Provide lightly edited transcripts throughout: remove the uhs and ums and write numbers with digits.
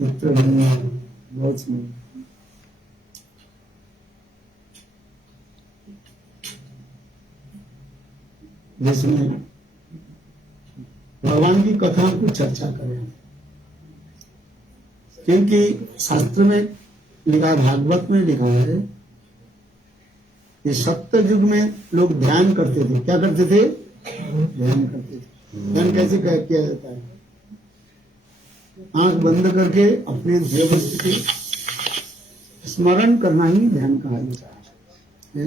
मित्र बनना बहुत सुंदर। जिसमें भगवान की कथाओं की चर्चा करें, क्योंकि शास्त्र में लिखा, भागवत में लिखा है कि सत्य युग में लोग ध्यान करते थे। क्या करते थे? ध्यान करते थे। ध्यान कैसे किया जाता है? आंख बंद करके अपने देव की स्मरण करना ही ध्यान कहा जाता है।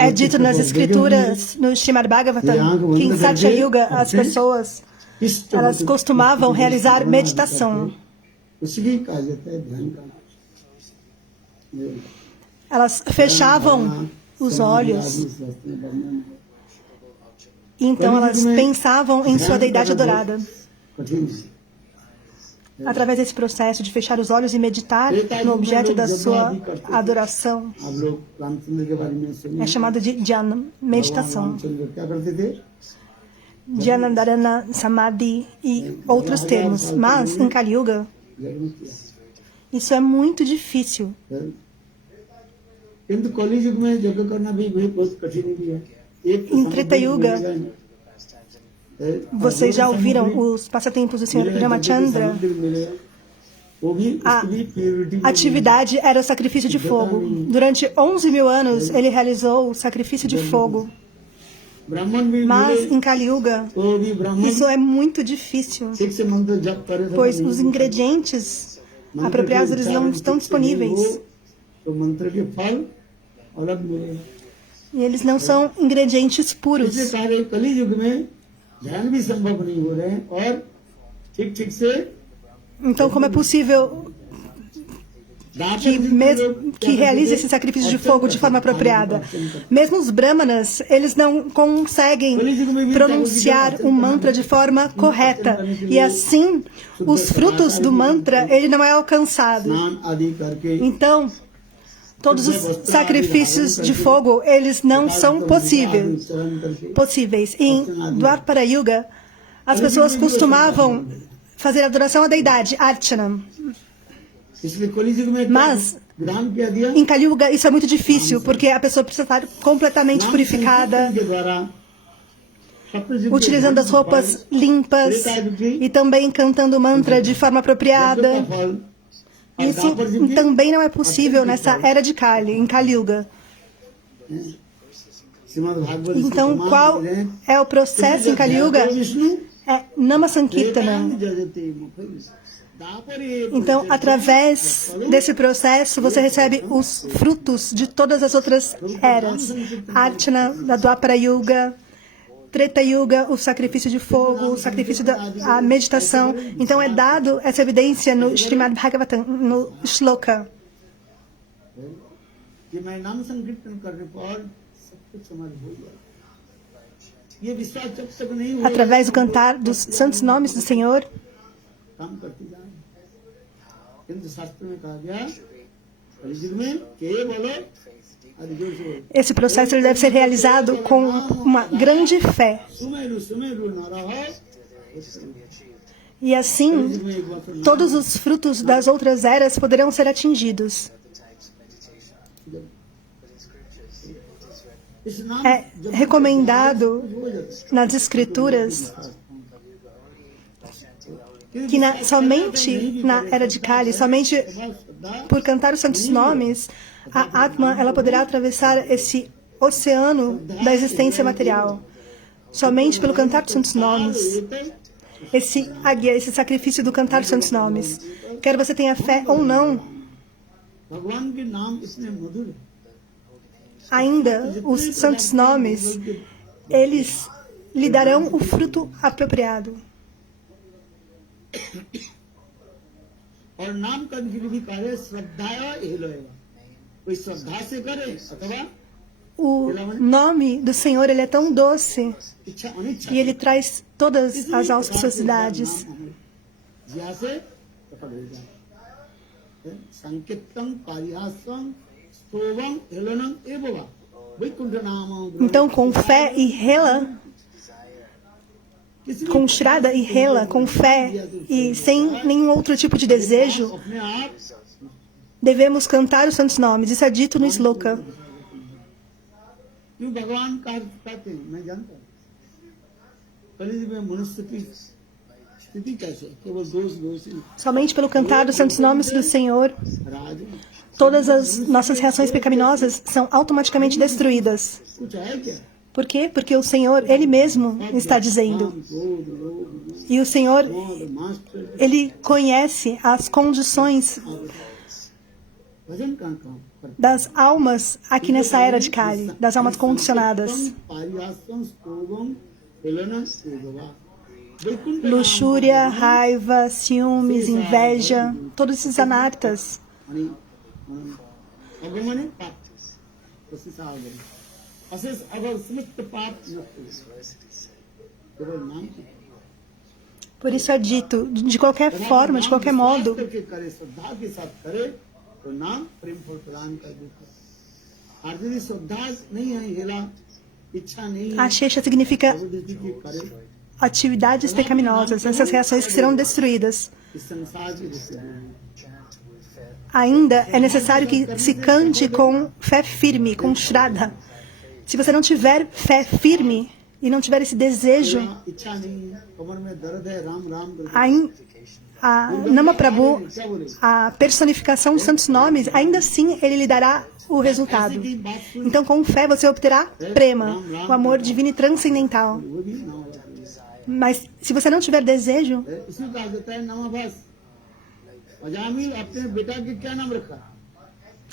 É dito nas escrituras, no Srimad Bhagavatam, que em Satya Yuga as pessoas elas costumavam realizar meditação. Elas fechavam os olhos, então elas pensavam em sua deidade adorada. Através desse processo de fechar os olhos e meditar no objeto da sua adoração, é chamado de dhyana, meditação. Dhyana, dharana, samadhi e outros termos. Mas, em Kali Yuga, isso é muito difícil. Em Treta Yuga, vocês já ouviram os passatempos do Sr. Ramachandra? A atividade era o sacrifício de fogo. Durante 11.000 anos, ele realizou o sacrifício de fogo. Mas, em Kali Yuga, isso é muito difícil, pois os ingredientes apropriados eles não estão disponíveis. E eles não são ingredientes puros. Então, como é possível que realize esse sacrifício de fogo de forma apropriada? Mesmo os brahmanas, eles não conseguem pronunciar um mantra de forma correta. E assim, os frutos do mantra, ele não é alcançado. Então, todos os sacrifícios de fogo, eles não são possíveis. Em Dwapara Yuga, as pessoas costumavam fazer adoração à deidade, Archana. Mas, em Kali Yuga, isso é muito difícil, porque a pessoa precisa estar completamente purificada, utilizando as roupas limpas e também cantando o mantra de forma apropriada. Isso também não é possível nessa era de Kali, em Kali Yuga. Então, qual é o processo em Kali Yuga? É Namasankirtana. Então, através desse processo, você recebe os frutos de todas as outras eras. Archana, da Dwapara Yuga, Treta Yuga, o sacrifício de fogo, o sacrifício da meditação. Então é dado essa evidência no Srimad Bhagavatam, no Shloka. Através do cantar dos santos nomes do Senhor, esse processo ele deve ser realizado com uma grande fé. E assim, todos os frutos das outras eras poderão ser atingidos. É recomendado nas Escrituras que somente na era de Kali, somente por cantar os santos nomes, a Atma ela poderá atravessar esse oceano da existência material. Somente pelo cantar dos santos nomes. Esse sacrifício do cantar dos santos nomes. Quer você tenha fé ou não, ainda os santos nomes, eles lhe darão o fruto apropriado. O nome do Senhor ele é tão doce e ele traz todas as auspiciosidades. Então, com fé e rela, com Shraddha e Rela, com fé e sem nenhum outro tipo de desejo, अपने आप devemos cantar os santos nomes. Isso é dito no Sloka. क्यों भगवान कहते हैं मैं जानता हूँ कलयुग में मनुष्य की स्थिति कैसे है? केवल दोष दोषी Somente pelo cantar dos santos nomes do Senhor, Raj todas as nossas reações pecaminosas são automaticamente destruídas. कुछ है क्या Por quê? Porque o Senhor, Ele mesmo está dizendo. क्रोध लोभ E o Senhor, मोह master Ele conhece as condições भजन कहाँ कहाँ करते das almas aqui nessa era de Kali, das almas condicionadas. पारियासं स्तोभं हेलनं सेववा Vaikuntha Luxúria, raiva, ciúmes, inveja, todos esses anartas. आणि अगमने पाप तसे सावधान असेच अगस्मित पाप नसते केवळ नाम Por isso é dito, de qualquer forma, de qualquer modo, करके करे श्रद्धा के साथ करे तो नाम प्रेम फल प्रदान कर देता है और यदि श्रद्धा नहीं है हेला इच्छा नहीं है a Shesha significa जबरदस्ती की करे atividades pecaminosas, essas reações que serão destruídas. इस संसार की रिश्ते Ainda é necessário que se cante com fé firme, com Shraddha. Se você não tiver fé firme e não tiver esse desejo, इच्छा नहीं है कमर में दर्द है राम राम करके a Namaprabhu, a personificação dos santos nomes, ainda assim ele lhe dará o resultado. Então, com fé, você obterá prema, o amor divino e transcendental. वो भी ना हो Mas se você não tiver desejo, इसी कहा जाता है नमाभास अजामिल अपने बेटा के क्या नाम रखा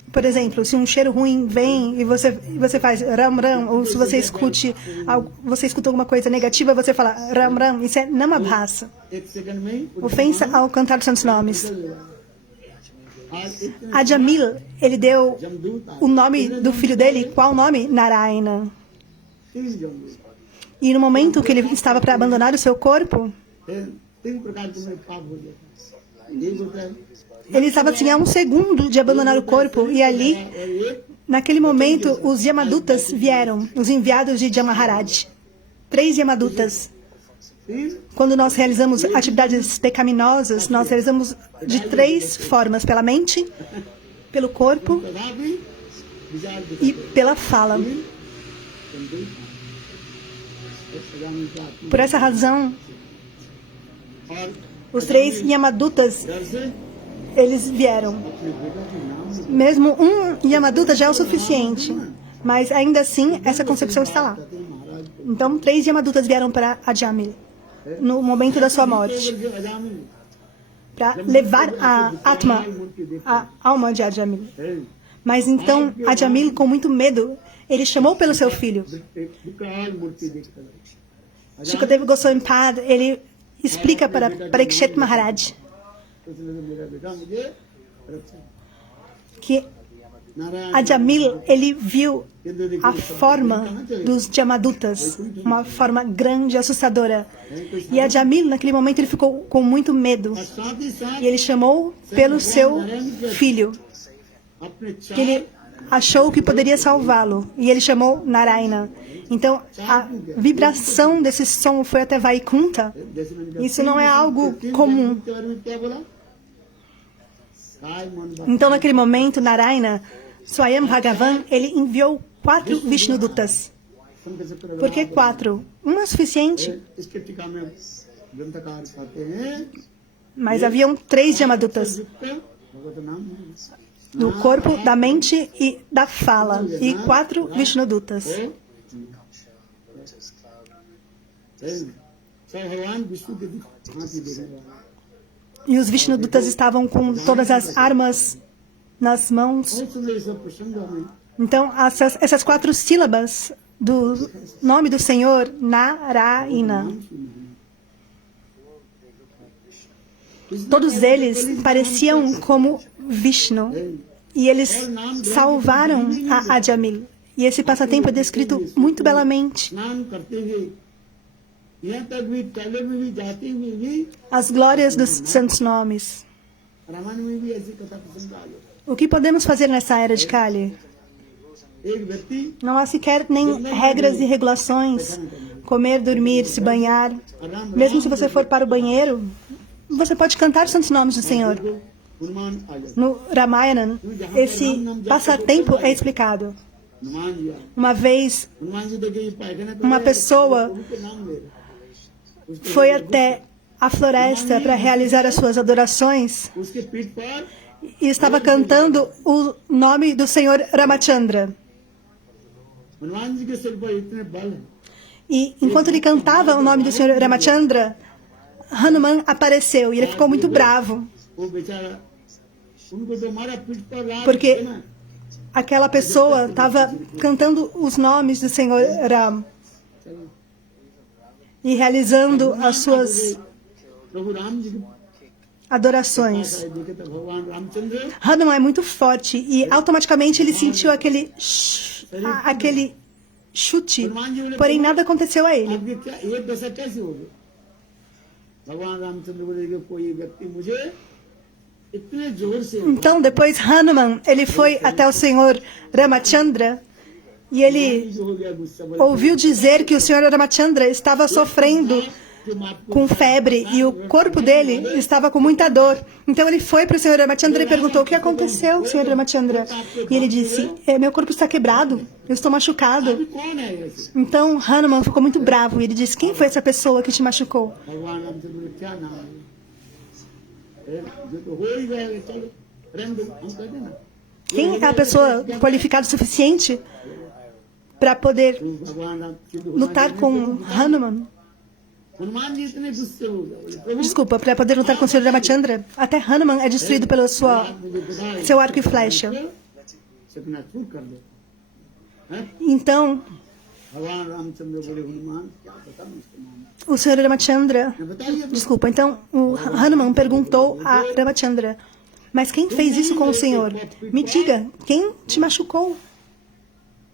por exemplo, se um cheiro ruim vem e você faz Ram Ram, ou se você escuta alguma coisa negativa, você fala Ram Ram, isso é Namabhasa, एक सेकंड में ही ofensa ao cantar os santos nomes. आज एक A Jamil, ele deu जमदूत आए o nome do filho dele, qual nome? Narayana. 3 जमदूत E no momento que ele estava para abandonar o seu corpo, फिर 3 प्रकार के में पाप हो जाता है एक होता है ele estava assim a um segundo de abandonar o corpo, e ali, एक naquele momento, os Yamadutas vieram, os enviados de Jamaharaj. 3 Yamadutas. 3 Quando nós realizamos atividades pecaminosas, nós realizamos de 3 formas: pela mente, pelo corpo कदा भी विचार e pela fala. जमदूत अजामिल का आत्मा Por essa razão, और os 3 Yamadutas, डर से eles vieram. अपने बेटा के नाम Mesmo um Yamaduta já é o suficiente, mas ainda assim essa concepção está lá. कहते हैं महाराज Então, 3 Yamadutas vieram para Ajamil no momento da sua morte, करके Ajamil para levar a Atma, a alma de Ajamil. है Mas então, Ajamil, com muito medo, ele chamou pelo seu filho. विकराल मूर्ति देखकर Shukadeva Goswami Pad, ele explica para Parikshit Maharaj उसने तो मेरा बेटा मुझे रक्षा que Narayan Ajamil, ele viu केंद्र देखिए a forma dos Jamadutas, uma forma grande e assustadora. E Ajamil, naquele momento, ele ficou com muito medo. साथ ही साथ E ele chamou pelo seu filho, अपने que ele achou que poderia salvá-lo. E ele chamou Narayana. Então, a vibração desse som foi até Vaikunta. जैसे मैंने कहा Isso não é algo comum. के बारे में क्या बोला काय मन बात Então, naquele momento, Narayana, Swayam Bhagavan, ele enviou 4 Vishnudutas. संघ चक्र Por que 4? Um é suficiente, इसके टीका में ग्रंथकार कहते हैं mas haviam 3 Jamadutas. युक्त भगवत नाम है। Do corpo, da mente e da fala. E 4 Vishnudutas. भगवान विष्णु के हाथ ही देने वाला E os Vishnudutas estavam com todas as armas nas mãos. बहुत सुंदर ये सब प्रसंग हमें Então, essas 4 sílabas do nome do Senhor, Narayana, todos eles pareciam como Vishnu. E eles salvaram a Ajamil. E esse passatempo é descrito muito belamente. स्नान करते हुए यहाँ तक भी टॉयलेट में भी जाते हुए भी As glórias dos santos nomes. Ramayan में भी ऐसी कथा प्रसंग आ गया O que podemos fazer nessa era de Kali? एक व्यक्ति Não há sequer nem regras e regulações comer, dormir, se banhar, mesmo se você for para o banheiro, você pode cantar os santos nomes do Senhor. Hanuman आ जाता No Ramayana, esse passatempo é explicado. हनुमान जी आए। Uma vez, Hanuman जी देखे ये पायखाना कर uma रहे हैं, pessoa प्रभु के नाम ले रहे हैं। उसके foi até a floresta para realizar as suas adorações उसके पीठ पर e estava cantando o nome do Senhor Ramachandra. Hanuman जी के सिर पर इतने बल है, E enquanto ele cantava o nome do Senhor Ramachandra, Hanuman apareceu e ele ficou muito bravo, वो बेचारा उनको तो हमारा पीठ पर राज porque है ना। aquela pessoa estava cantando os nomes do Senhor Ram e realizando as suas प्रभु राम जी के adorações. पास आए, देखे तो भगवान रामचंद्र Hanuman é muito forte e automaticamente ele sentiu aquele chute, porém nada aconteceu a ele. आपके क्या ये दशा कैसे हो गई? भगवान रामचंद्र बोले कि कोई व्यक्ति मुझे इतने जोर से Então, depois Hanuman, ele foi até o Senhor Ramachandra e ele जो हो गया गुस्सा बोले, ouviu dizer que o Senhor Ramachandra estava sofrendo कि मैं आपको com febre e o corpo dele estava com muita dor. Então ele foi para o Senhor Ramachandra e perguntou: o que aconteceu, Senhor Ramachandra? E ele disse: meu corpo está quebrado, eu estou machucado. अभी कौन है ऐसे? Então Hanuman ficou muito bravo e ele disse: quem foi essa pessoa que te machucou? भगवान रामचंद्र बोले क्या नाम है? जो तो हो ही जाएगा, चलो रहने दो, हम कहते हैं ना। Quem é a pessoa qualificada o suficiente para poder तो भगवान Ramchandra lutar com Hanuman? Hanuman जी इतने गुस्से हो गए, बोले, प्रभु Desculpa, para poder lutar com o Senhor Ramachandra? Até Hanuman é destruído pelo seu arco e flecha. चकनाचूर कर दो। हैं? Então, भगवान रामचंद्र बोले हनुमान क्या पता मैं उसके नाम o Senhor Ramachandra, मैं बताइए desculpa, então o Hanuman perguntou a Ramachandra: mas quem fez isso com o Senhor? Me diga, quem te machucou?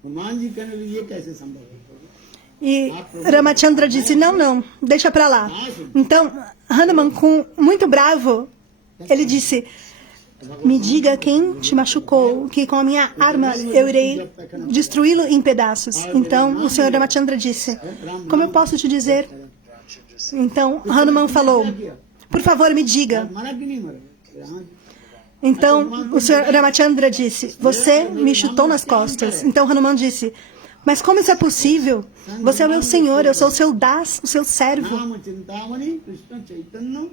Hanuman जी कहने लगे ये कैसे संभव है? E Ramachandra disse: não, deixa pra lá. Então, Hanuman, com muito bravo, ele disse: me diga quem te machucou, que com a minha arma eu irei destruí-lo em pedaços. Então, o Senhor Ramachandra disse: como eu posso te dizer? Então, Hanuman falou: por favor, me diga. मरा कि नहीं मरा? हाँ, Então, o Senhor Ramachandra disse: você me chutou nas costas. Então, Hanuman disse: mas como isso é possível? Você é o meu Senhor, eu sou o seu das, o seu servo. नाम चिंतामणि कृष्ण चैतन्य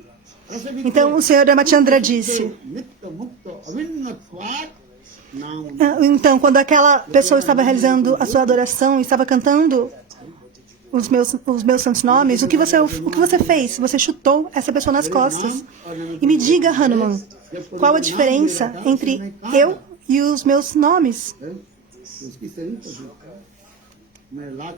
रसविद्या Então, o Senhor Ramachandra disse: नित्य मुक्त अभिन्न स्वाद नाम então, quando aquela pessoa estava realizando a sua adoração e estava cantando os meus santos nomes, o que você fez? Você chutou essa pessoa nas costas. E me diga, Hanuman, qual a diferença entre eu e os meus nomes? है, उसकी शरीर पर भी मैं लाख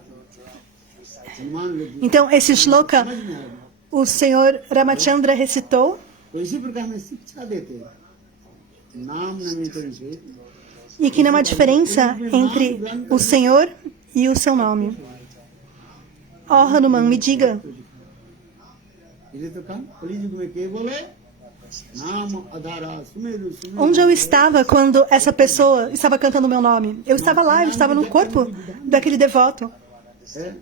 सम्मान लगी Então, esse shloka, समझ में आया o Senhor Ramachandra recitou, तो इसी प्रकार में शिक्षा देते हैं नाम नमीकरण से e que não há diferença entre o Senhor e o seu nome. Ó Hanuman, me diga, इसे तो कहा कलियुग में केवल नाम अधारा सुमेरु Sumeru onde eu estava quando essa pessoa estava cantando o meu nome? Eu estava lá, eu estava no corpo daquele devoto. है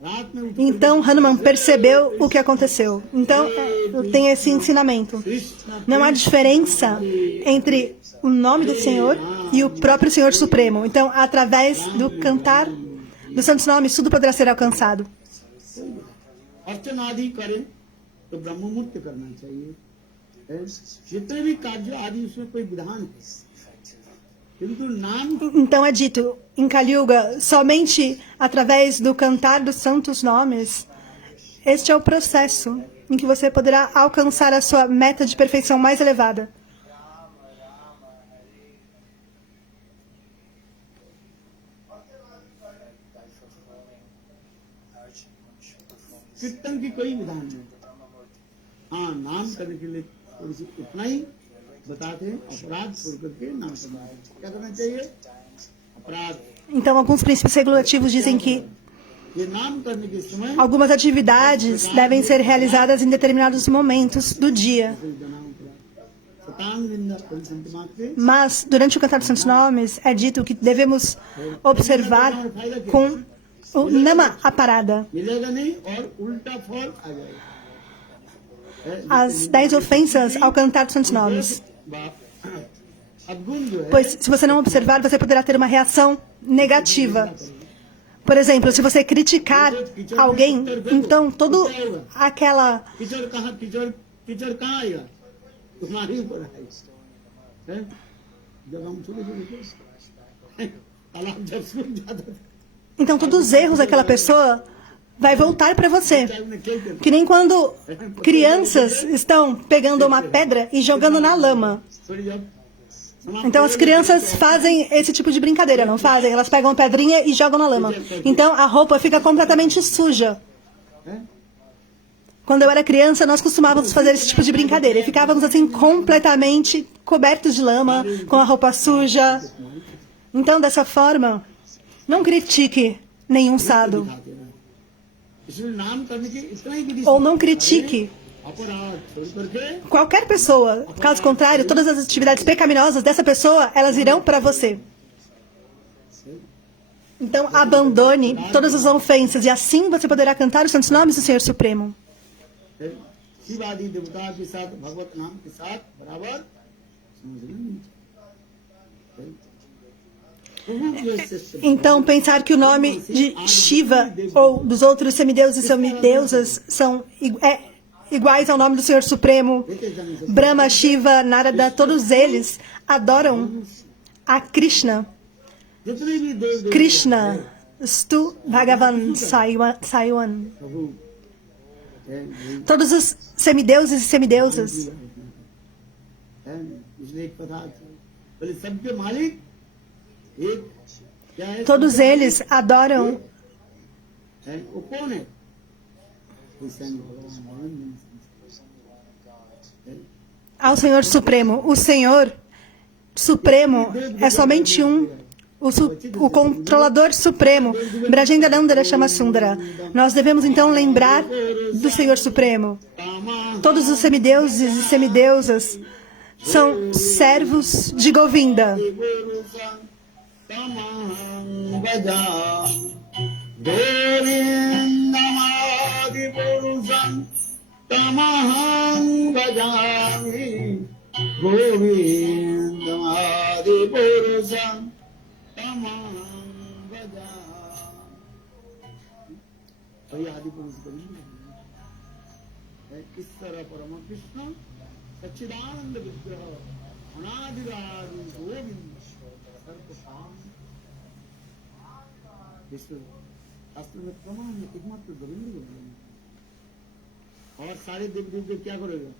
रात में उठ Então Hanuman percebeu o que aconteceu. Então tem esse ensinamento. Krishna Não há diferença entre o nome do Senhor e o próprio Senhor Supremo. Então, através do cantar dos santos nomes, tudo poderá ser alcançado. अर्चन आदि करें तो ब्रह्म मुक्त करना चाहिए है? जितने भी कार्य आदि उसमें कोई विधान है किंतु नाम Então é dito em Kali Yuga, somente através do cantar dos santos nomes, este é o processo em que você poderá alcançar a sua meta de perfeição mais elevada. कीर्तन की कोई विधान नहीं हाँ नाम करने के लिए थोड़ी सी इतना ही बताते हैं अपराध छोड़ करके नाम करना है क्या करना चाहिए अपराध Então, alguns princípios regulativos dizem que ये नाम करने के समय algumas atividades devem ser realizadas em determinados momentos do dia. शतांग निंदा परिसंत मात्र Mas, durante o cantar dos santos nomes, é dito que devemos observar com o nama, a parada. मिलेगा नहीं और उल्टा फल आ जाएगा। As 10 ofensas ao cantar os santos nomes. अवगुण जो है Pois, se você não observar, você poderá ter uma reação negativa. Por exemplo, se você criticar alguém, então todo aquela कीचड़ कहाँ आएगा तुम्हारे ऊपर आएगा हैं? जब हम छोटे थे तालाब जब सूख जाता था então todos os erros daquela pessoa vai voltar para você. Que nem quando crianças estão pegando uma pedra e jogando na lama. थोड़ी जब Então as crianças fazem esse tipo de brincadeira, não fazem? Elas pegam uma pedrinha e jogam na lama. Então a roupa fica completamente suja. हैं? Quando eu era criança, nós costumávamos fazer esse tipo de brincadeira. E ficávamos assim completamente cobertos de lama, com a roupa suja. Então, dessa forma, não critique nenhum sadhu. दिखाते हैं। इसलिए नाम करने की इतना ही विधि Ou não critique अपराध छोड़ करके qualquer pessoa. Caso contrário, todas as atividades pecaminosas dessa pessoa, elas irão para você. Então, abandone todas as ofensas. E assim você poderá cantar os santos nomes do Senhor Supremo. Shiv आदि देवता के साथ भगवत नाम के साथ बराबर समझना नहीं चाहिए। Então, pensar que o nome de Shiva ou dos outros semideuses e semideusas são iguais ao nome do Senhor Supremo, Brahma, Shiva, Narada, todos eles adoram a Krishna. जितने भी देव Krishna, Stu Bhagavan Saiwan. प्रभु Todos os semideuses e semideusas. इसलिए एक पदार्थ बोले सबके मालिक एक क्या है Todos eles adoram वो कौन है कृष्ण भगवान ao Senhor Supremo. O Senhor Supremo é somente um. O controlador supremo, Brajendanandara Shamasundara. Nós devemos então lembrar do Senhor Supremo. Todos os semideuses e semideusas são servos de Govinda. आदि पुरुष ईश्वर परम कृष्ण सच्चिदानंद विग्रह अनादिरादि गोविंद सर्वशाम विष्णु शास्त्र में प्रमाण है एकमात्र गोविंद गोविंद और सारे देव देवते क्या करेगा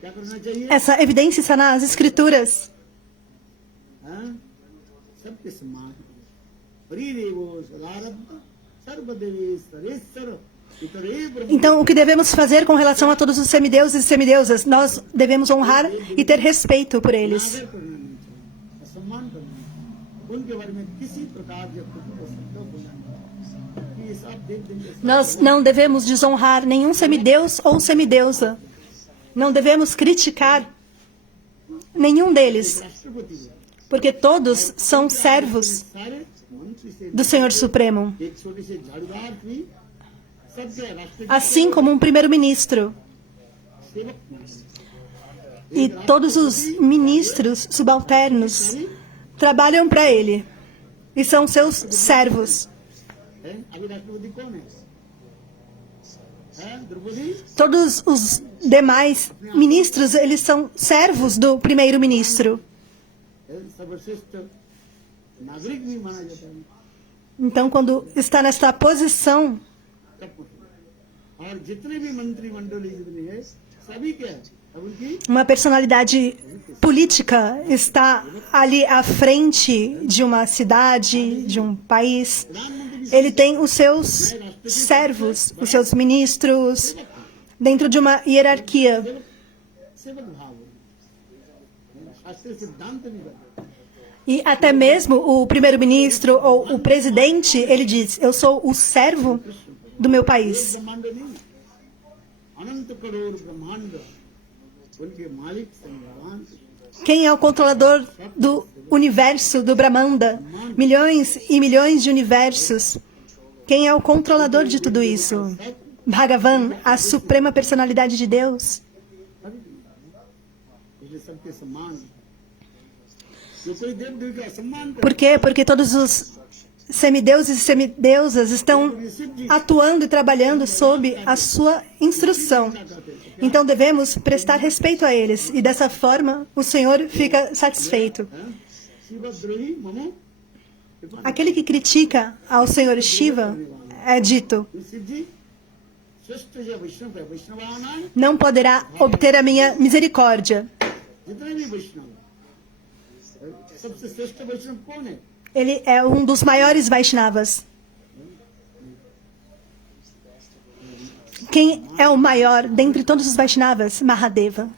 क्या करना चाहिए Essa evidência está nas Escrituras. हाँ? सबके समान परिदेवो सदारब्ध सर्वदेवेश्वरेश्वर इतरे ब्रह्म Então, o que devemos fazer com relação a todos os semideuses e semideusas? Nós devemos honrar e ter respeito por eles. आदर करना नहीं चाहिए सम्मान करना चाहिए उनके बारे में किसी प्रकार के शब्द बोलना नहीं ये सब देव देवते Nós não devemos desonrar nenhum semideus ou semideusa. Não devemos criticar nenhum deles, राष्ट्रपति है porque todos são servos सारे मंत्री से do Senhor Supremo. एक छोटे से झाड़ूदार भी सबके राष्ट्र Assim como um primeiro-ministro. सेवक E todos os ministros subalternos trabalham para ele e são seus servos. है अभी राष्ट्रपति कौन है Draupadi Todos os demais ministros, eles são servos do primeiro-ministro. सर्वश्रेष्ठ नागरिक भी माना जाता है Então, quando está nesta posição, तब और जितने भी मंत्रिमंडल जितने हैं सभी क्या है अब उनकी uma personalidade política está ali à frente de uma cidade, de um país. Ele tem os seus servos, os seus ministros, dentro de uma hierarquia. सेवक भाव है शास्त्र सिद्धांत नहीं करते E até mesmo o primeiro-ministro ou o presidente, ele diz, eu sou o servo do meu país. ब्रह्मांड नहीं अनंत करोड़ ब्रह्मांड उनके मालिक स्वयं भगवान Quem é o controlador do universo, do Brahmanda? Milhões e milhões de universos. Quem é o controlador de tudo isso? Bhagavan, a suprema personalidade de Deus. इसलिए सबके सम्मान जो कोई देव देवी का सम्मान करे Por quê? Porque todos os semideuses e semideusas estão atuando e trabalhando sob a sua instrução. Então devemos prestar respeito a eles. E dessa forma, o Senhor fica satisfeito. शिवद्रोही ममो Aquele que critica ao Senhor Shiva é dito: शिव जी श्रेष्ठ जो वैष्णव है वैष्णवान não poderá obter a minha misericórdia. जितने भी वैष्णव सबसे श्रेष्ठ वैष्णव कौन है Ele é um dos maiores Vaishnavas. Quem é o maior dentre todos os Vaishnavas? Mahadeva.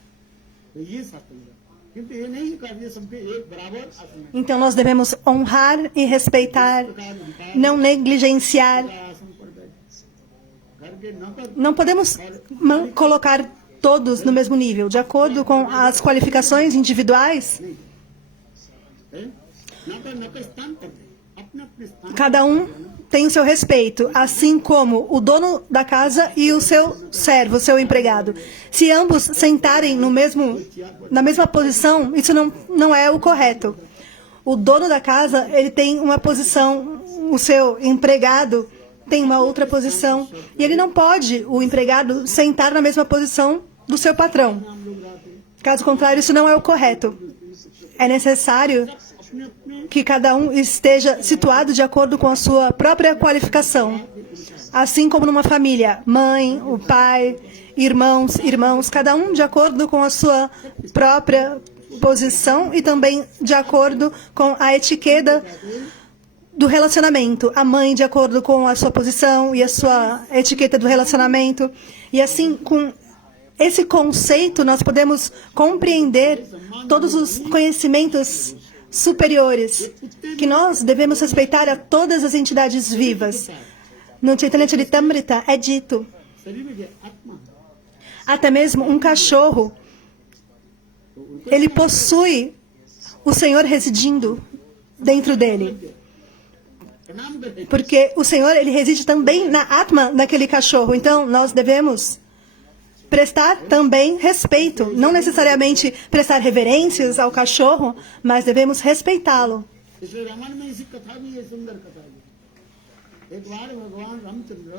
तो ये शास्त्र है किंतु ये नहीं कहा ये सबके एक बराबर आसन है Então nós devemos honrar e respeitar, não negligenciar. आसन पर बैठ घर के नौकर Não podemos colocar todos no mesmo nível, de acordo com as qualificações individuais. है नौकर नौकर स्थान पर है अपने अपने स्थान Cada um tem o seu respeito, assim como o dono da casa e o seu servo, o seu empregado. Se ambos sentarem na mesma posição, isso não é o correto. O dono da casa, ele tem uma posição, o seu empregado tem uma outra posição, e ele não pode, o empregado, sentar na mesma posição do seu patrão. Caso contrário, isso não é o correto. É necessário अपने अपने que cada um esteja situado de acordo com a sua própria qualificação. Assim como numa família, mãe, o pai, irmãos, cada um de acordo com a sua própria posição e também de acordo com a etiqueta do relacionamento. A mãe de acordo com a sua posição e a sua etiqueta do relacionamento. E assim, com esse conceito, nós podemos compreender todos os conhecimentos superiores, que nós devemos respeitar a todas as entidades vivas. No Chaitanya Charitamrita é dito, शरीर में जो आत्मा है até mesmo um cachorro, ele possui o Senhor residindo dentro dele. प्रणाम करते Porque o Senhor, ele reside também na Atma daquele cachorro. Então, nós devemos prestar também respeito. Não necessariamente prestar reverências ao cachorro, mas devemos respeitá-lo. इसलिए रामायण में इसी कथा भी है सुंदर कथा है एक बार भगवान रामचंद्र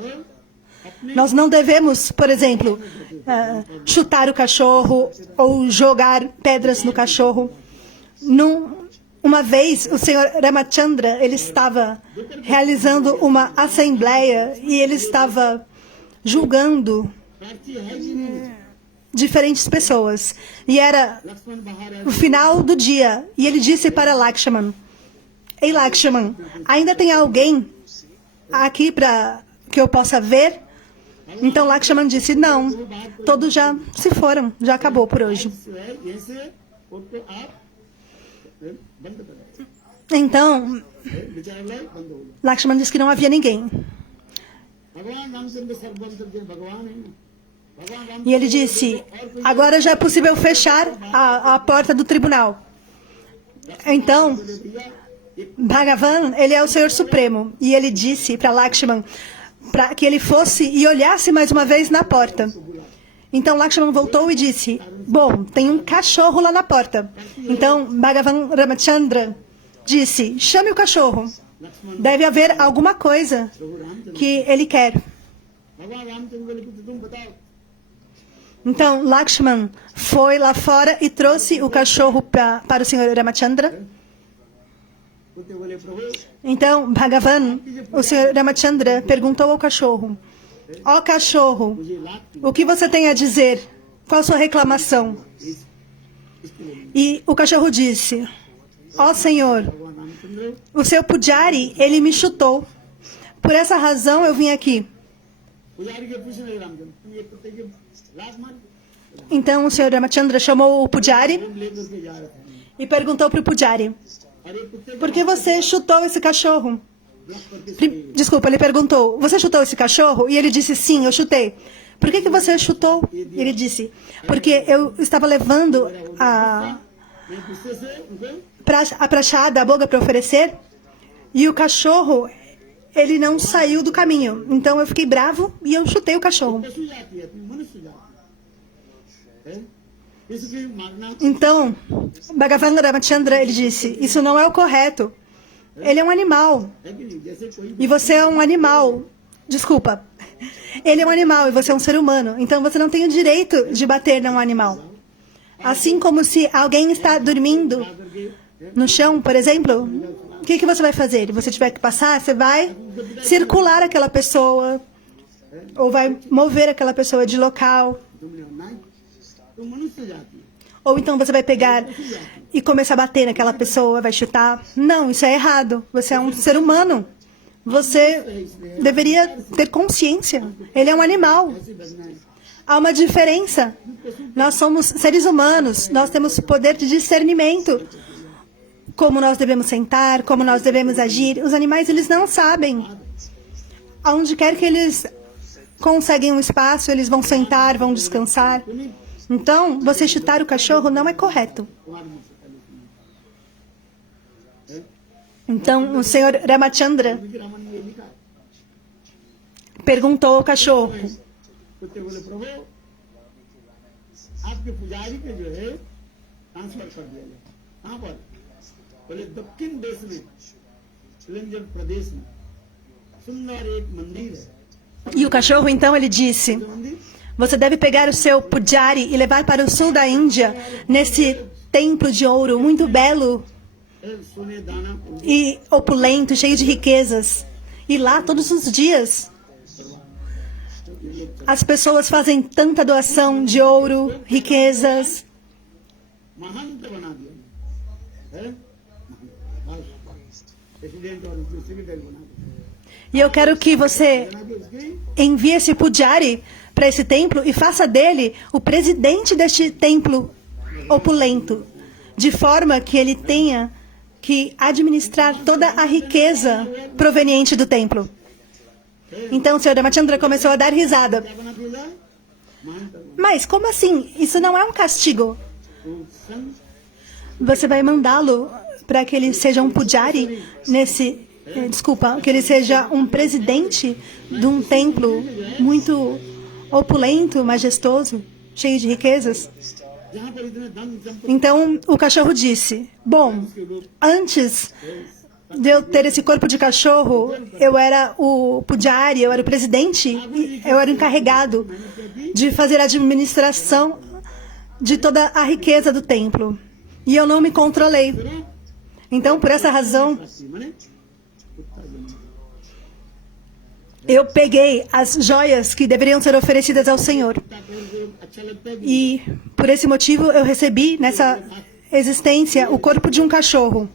अपने Nós não devemos, por exemplo, chutar o cachorro ou jogar pedras no cachorro. Uma vez, o Senhor Ramachandra, ele estava realizando uma assembleia e ele estava julgando प्रार्थी है ही नहीं diferentes pessoas. E era Lakshman बाहर है o final do dia. E ele disse para Lakshman: Ei Lakshman, ainda tem alguém aqui para que eu possa ver? Então Lakshman disse: Não, todos já se foram, já acabou por hoje. यहीं से फोटो आप बंद कर दो Então विचारालय बंद हो गया Lakshman disse que não havia ninguém. भगवान रामचंद्र सर्वंतर्य भगवान है भगवान Ram E ele disse: Agora já é possível fechar a porta do tribunal. Então Bhagavan, ele é o Senhor Supremo. E ele disse para Lakshman para que ele fosse e olhasse mais uma vez na porta. Então Lakshman voltou e disse: Bom, tem um cachorro lá na porta. Então Bhagavan Ramachandra disse: Chame o cachorro. Deve haver alguma coisa que ele quer. भगवान रामचंद्र को तुम बताओ Então Lakshman foi lá fora e trouxe o cachorro para o Senhor Ramachandra. कुत्ते बोले प्रभु Então Bhagavan, o Senhor Ramachandra, perguntou ao cachorro: Ó cachorro, मुझे lakh o que você tem a dizer? Qual a sua reclamação? इसके लिए E o cachorro disse: Ó Senhor, भगवान Ramchandra o seu Pujari, ele me chutou. Por essa razão eu vim aqui. पुजारी के पूछने लगे रामचंद्र तुम ये कुत्ते के लात मार Então o Senhor Ramachandra chamou o Pujari लेकर के जा रहे थे e perguntou para o Pujari: अरे कुत्ते Por que você chutou esse cachorro? Block करके Desculpa, ele perguntou: Você chutou esse cachorro? E ele disse: Sim, eu chutei. Por que você chutou? Ele disse, porque eu estava levando a prachada, a boga para oferecer, e o cachorro, ele não saiu do caminho. Então eu fiquei bravo e eu chutei o cachorro. Então, Bhagavan Ramachandra, ele disse, isso não é o correto. Ele é um animal. E você é um animal. Desculpa. Ele é um animal e você é um ser humano. Então você não tem o direito de bater num animal. Assim como se alguém está dormindo no chão, por exemplo, o que você vai fazer? Se você tiver que passar, você vai circular aquela pessoa ou vai mover aquela pessoa de local. Ou então você vai pegar e começar a bater naquela pessoa, vai chutar. Não, isso é errado. Você é um ser humano. Você deveria ter consciência. Ele é um animal. Há uma diferença. Nós somos seres humanos. Nós temos poder de discernimento. Como nós devemos sentar, como nós devemos agir. Os animais, eles não sabem. Aonde quer que eles conseguem um espaço, eles vão sentar, vão descansar. Então, você chutar o cachorro não é correto. Então, o senhor Ramachandra perguntou ao cachorro. E o cachorro, então, ele disse, você deve pegar o seu pujari e levar para o sul da Índia, nesse templo de ouro muito belo e opulento, cheio de riquezas. E lá, todos os dias, as pessoas fazem tanta doação de ouro, riquezas. E eu quero que você envie esse pujari para esse templo e faça dele o presidente deste templo opulento, de forma que ele tenha que administrar toda a riqueza proveniente do templo. Então o Sr. Ramachandra começou a dar risada. Mas como assim? Isso não é um castigo. Você vai mandá-lo para que ele seja um pujari que ele seja um presidente de um templo muito opulento, majestoso, cheio de riquezas? Então o cachorro disse, bom, antes de eu ter esse corpo de cachorro, eu era o pujari, eu era o presidente, eu era o encarregado de fazer a administração de toda a riqueza do templo. E eu não me controlei. Então, por essa razão, eu peguei as joias que deveriam ser oferecidas ao Senhor. E, por esse motivo, eu recebi nessa existência o corpo de um cachorro.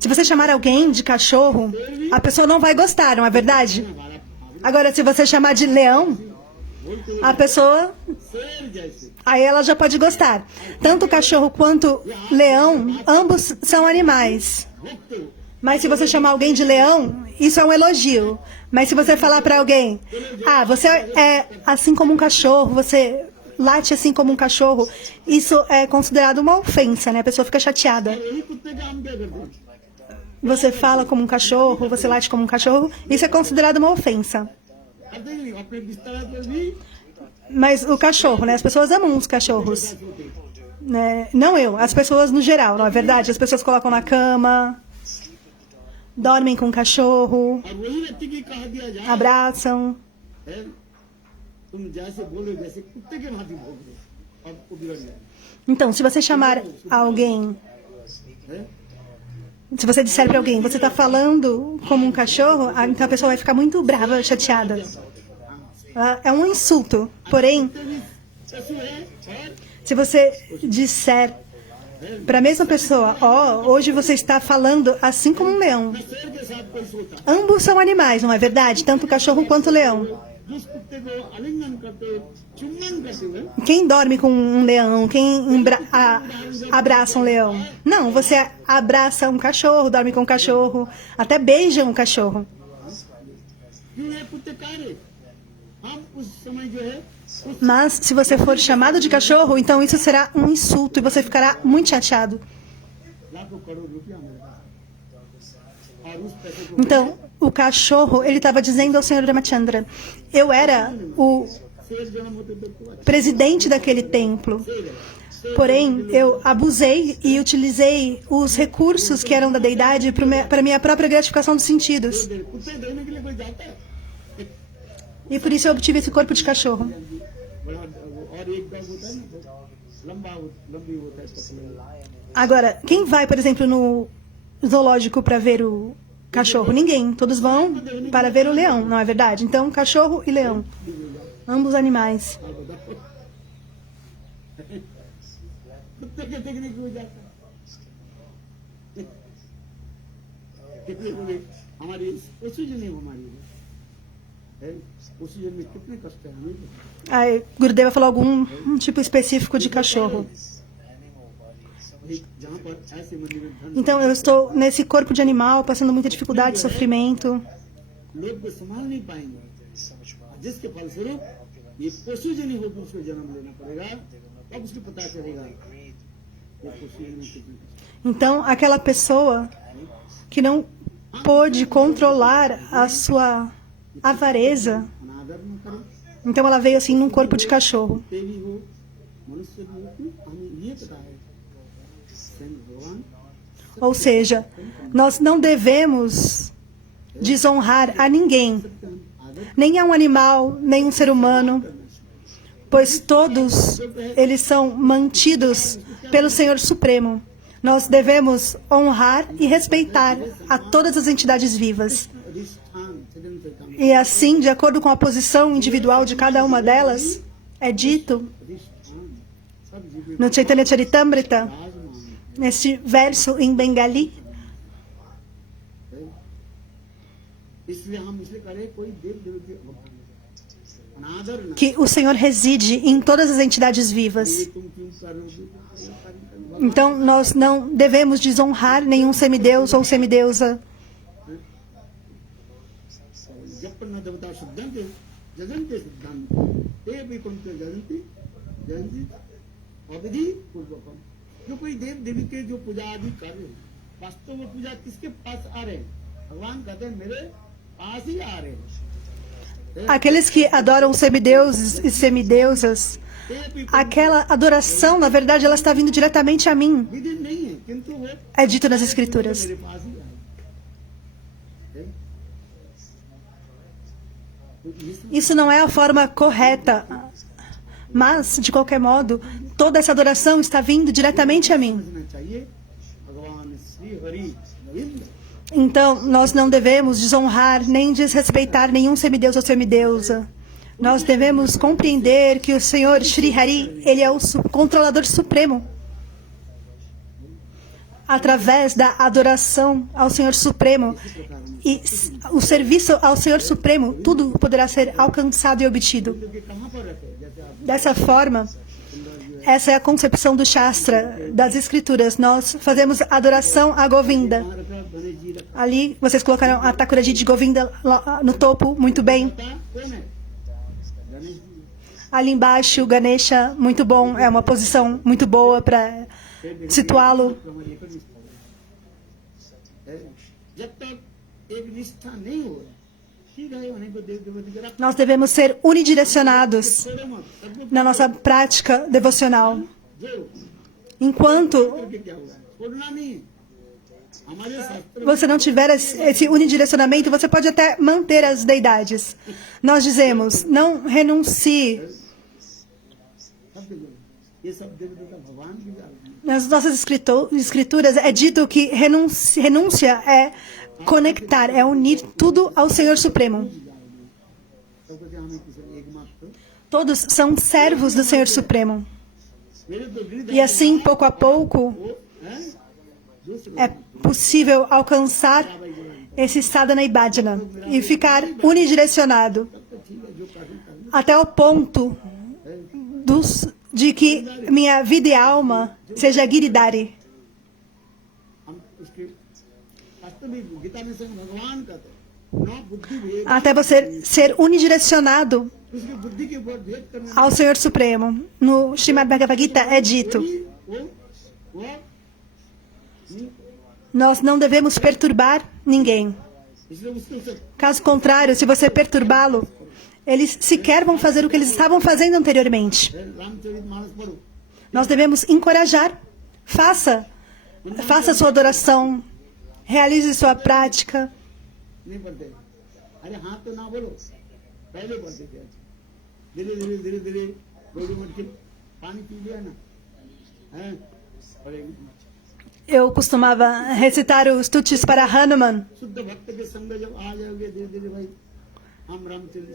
Se você chamar alguém de cachorro, a pessoa não vai gostar, não é verdade? Agora, se você chamar de leão, a pessoa, aí ela já pode gostar. Tanto o cachorro quanto leão, ambos são animais. Mas se você chamar alguém de leão, isso é um elogio. Mas se você falar para alguém, você é assim como um cachorro, você late assim como um cachorro, isso é considerado uma ofensa, né? A pessoa fica chateada. Você fala como um cachorro, você late como um cachorro, isso é considerado uma ofensa. Mas o cachorro, né? As pessoas amam os cachorros. Né? Não eu, as pessoas no geral, não é verdade? As pessoas colocam na cama, dormem com o cachorro, abraçam. Então, se você chamar alguém, se você disser para alguém, você está falando como um cachorro, então a pessoa vai ficar muito brava, chateada. É um insulto. Porém, se você disser para a mesma pessoa, hoje você está falando assim como um leão. Ambos são animais, não é verdade? Tanto o cachorro quanto o leão. Quem dorme com um leão? Quem abraça um leão? Não, você abraça um cachorro, dorme com um cachorro, até beija um cachorro. अब उस समय जो है उस Mas, se você for chamado de cachorro, então isso será um insulto e você ficará muito chateado. लाखों करोड़ रुपया मेरे पास है। और उस पैसे को Então, o cachorro, ele estava dizendo ao Senhor Ramachandra, eu era o शेर जन्म होते तो खूब अच्छा presidente daquele templo. Porém, eu abusei e utilizei os recursos que eram da deidade para minha própria gratificação dos sentidos. कुत्ते देखने के लिए कोई जाता है E por isso eu obtive esse corpo de cachorro. बड़ा और एक डॉग होता है ना लंबी होता है पतला। Agora, quem vai, por exemplo, no zoológico para ver o cachorro? Ninguém. Todos vão para ver o leão, não é verdade? Então, cachorro e leão. Ambos animais. कुत्ते के देखने को जाता है हमारी ऑक्सीजन है हमारी है ऑक्सीजन में कितने कष्ट है हमें Aí, Gurudeva falou algum tipo específico de cachorro. जहाँ पर ऐसे मंदिर में धन Então, eu estou nesse corpo de animal, passando muita dificuldade e sofrimento. लोग को संभाल नहीं पाएंगे जिसके फलस्वरूप ये पशुजनी होकर उसको जन्म लेना पड़ेगा तब उसको पता चलेगा ये पशुजनी में कितने कष्ट Então, aquela pessoa que não pôde controlar a sua avareza, अनादर न करें então ela veio assim num corpo de cachorro. देवी हो मनुष्य हो हमें ये पता है स्वयं भगवान Ou seja, nós não devemos desonrar a ninguém, nem a um animal, nem um ser humano, pois todos eles são mantidos pelo Senhor Supremo. Nós devemos honrar e respeitar a todas as entidades vivas. अधिष्ठान सदन से काम E assim, de acordo com a posição individual de cada uma delas, é dito अधिष्ठान सब जीव no Chaitanya Charitamrita, राजमान neste verso em Bengali, है इसलिए हम इसलिए करें कोई देव देवती अनादर न que o Senhor reside em todas as entidades vivas. तुम क्यों कर रहे हो Então, nós não devemos desonrar nenhum semideus ou semideusa. जब न देवता शुद्धंते जजंते सिद्धांत ते भी कुंते जजंती जजंती अविधि पूर्वकम जो कोई देव देवी के जो पूजा आदि कर रहे हैं वास्तव में पूजा किसके पास आ रहे हैं भगवान कहते हैं मेरे पास ही आ रहे हैं Aqueles que adoram semideuses e semideusas, ते भी aquela adoração, na verdade, ela está vindo diretamente a mim. विधि नहीं है किंतु वो É dito nas Escrituras. मेरे पास ही आ रहे हैं तो Isso não é a forma correta, mas, de qualquer modo, toda essa adoração está vindo diretamente a mim. समझना चाहिए भगवान श्री हरि Govind Então, nós não devemos desonrar nem desrespeitar nenhum semideus ou semideusa. Nós devemos compreender que o Senhor Shri Hari, ele é o controlador supremo. Através da adoração ao Senhor Supremo e o serviço ao Senhor Supremo, tudo poderá ser alcançado e obtido. क्योंकि कहाँ पर रखे जैसे आप Dessa forma, essa é a concepção do Shastra, das Escrituras. Nós fazemos adoração a Govinda. कहाँ रखा गणेश जी रखा Ali, vocês colocaram a Thakuraji de Govinda lá no topo, muito bem. कौन है गणेश ji Ali embaixo, o Ganesha, muito bom. É uma posição muito boa para situá-lo. हमारी एक निष्ठा है जब तक एक निष्ठा नहीं हो ठीक है उन्हें को देव देवती करा Nós devemos ser unidirecionados छोड़ो मत सब na nossa prática devocional. जो Enquanto करके क्या हुआ छोड़ना नहीं है हमारे शास्त्र você não tiver esse unidirecionamento, você pode até manter as deidades. Nós dizemos, não renuncie. शब्द जो ये सब देव देवता भगवान की जाति Nas nossas escrituras é dito que renúncia é conectar, é unir tudo ao Senhor Supremo. सब कुछ हमें किसी एकमात्र Todos são servos do Senhor Supremo. मेरे तो Girdhar E assim, pouco a pouco, वो है जो से é possível alcançar esse sadhana e bhajana e ficar unidirecionado ठीक है जो कार्य करना até o ponto de que minha vida e alma seja Giridhari. हम उसके वास्तविक गीता में से भगवान कहते हैं न बुद्धि भेद Até você ser unidirecionado उसकी बुद्धि के ऊपर भेद करने ao Senhor Supremo. No Srimad Bhagavad Gita é dito: वो nós não devemos perturbar ninguém. इसलिए उसके Caso contrário, se você perturbá-lo, eles sequer vão fazer o que eles estavam fazendo anteriormente. Ramcharitmanas पढ़ो Nós devemos encorajar. Faça sua adoração. Realize sua prática. नहीं पढ़ते अरे हाँ तो ना बोलो पहले पढ़ते थे धीरे धीरे धीरे धीरे रोटी मट के पानी पी लिया ना हैं पढ़ेगी Eu costumava recitar os tutis para Hanuman. शुद्ध भक्त के संग जब आ जाओगे धीरे धीरे भाई हम रामचरित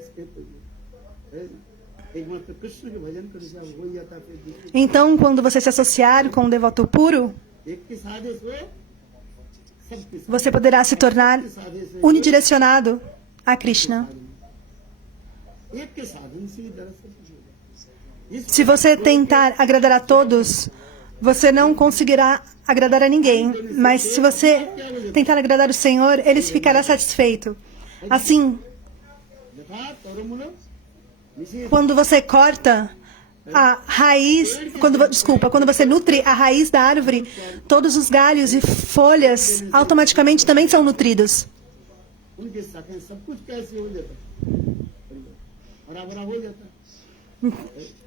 एक मात्र कृष्ण के भजन कर हो ही जाता फिर दूसरे Então, quando você se associar com um devoto puro, एक के साधे से सबके você poderá se tornar साधे से unidirecionado a Krishna. एक के साधन से ही दरअसल कुछ होगा इस Se você tentar agradar a todos, você não conseguirá agradar a ninguém. Mas se você tentar agradar o Senhor, ele ficará satisfeito. Assim, यथा तरुमुल विशेष quando você corta a raiz, quando você nutre a raiz da árvore, todos os galhos e folhas automaticamente também são nutridos. उनके साथ सब कुछ कैसे हो जाता हरा भरा हो जाता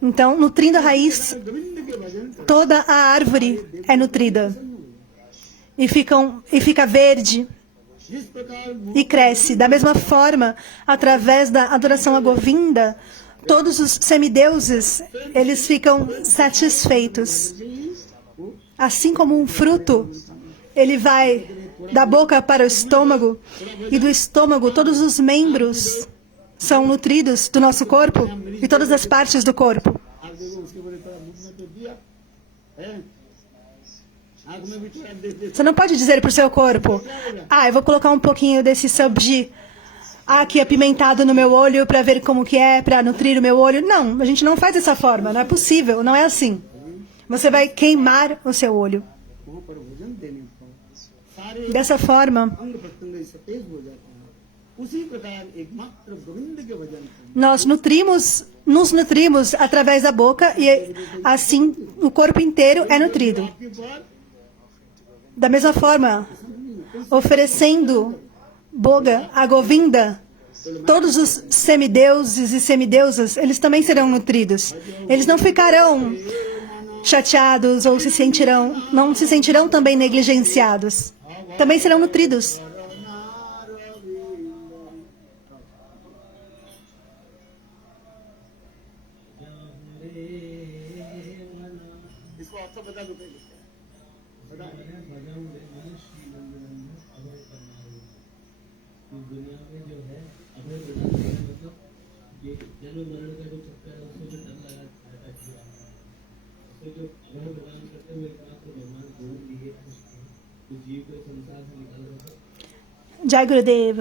Então, nutrindo a raiz, Govind के भजन कर toda a árvore é nutrida e fica verde जिस प्रकार e cresce. Da mesma forma, através da adoração a Govinda, todos os semideuses, eles ficam satisfeitos. Assim como um fruto, ele vai da boca para o estômago, e do estômago todos os membros são nutridos do nosso corpo e todas as partes do corpo. आप देखो उसके बड़े थोड़ा मुख में तो दिया है आग में भी थोड़ा देख देख Você não pode dizer para o seu corpo: eu vou colocar um pouquinho desse sabji aqui apimentado no meu olho para ver como que é, para nutrir o meu olho. Não, a gente não faz dessa forma, não é possível, não é assim. Você vai queimar o seu olho. वहाँ पर भोजन देने को सारे Dessa forma, अंग प्रत्यंग सतेज हो जाते हैं उसी प्रकार एकमात्र गोविंद के भजन करना nós nos nutrimos através da boca e assim o corpo inteiro é nutrido. आपके ऊपर Da mesma forma, oferecendo boga a Govinda, todos os semideuses e semideusas, eles também serão nutridos. Eles não ficarão chateados ou não se sentirão também negligenciados. Também serão nutridos. इसको अर्थ बता दो पहले बता दुनिया में जो है अभय प्रदान करना मतलब ये जन्म मरण का जो चक्कर है उसको जो डर लगा रहता है उसको जो अभय प्रदान करते हुए एकमात्र भगवान ढूंढ लिए तो जीव को संसार से निकाल रहा था Jai Gurudev.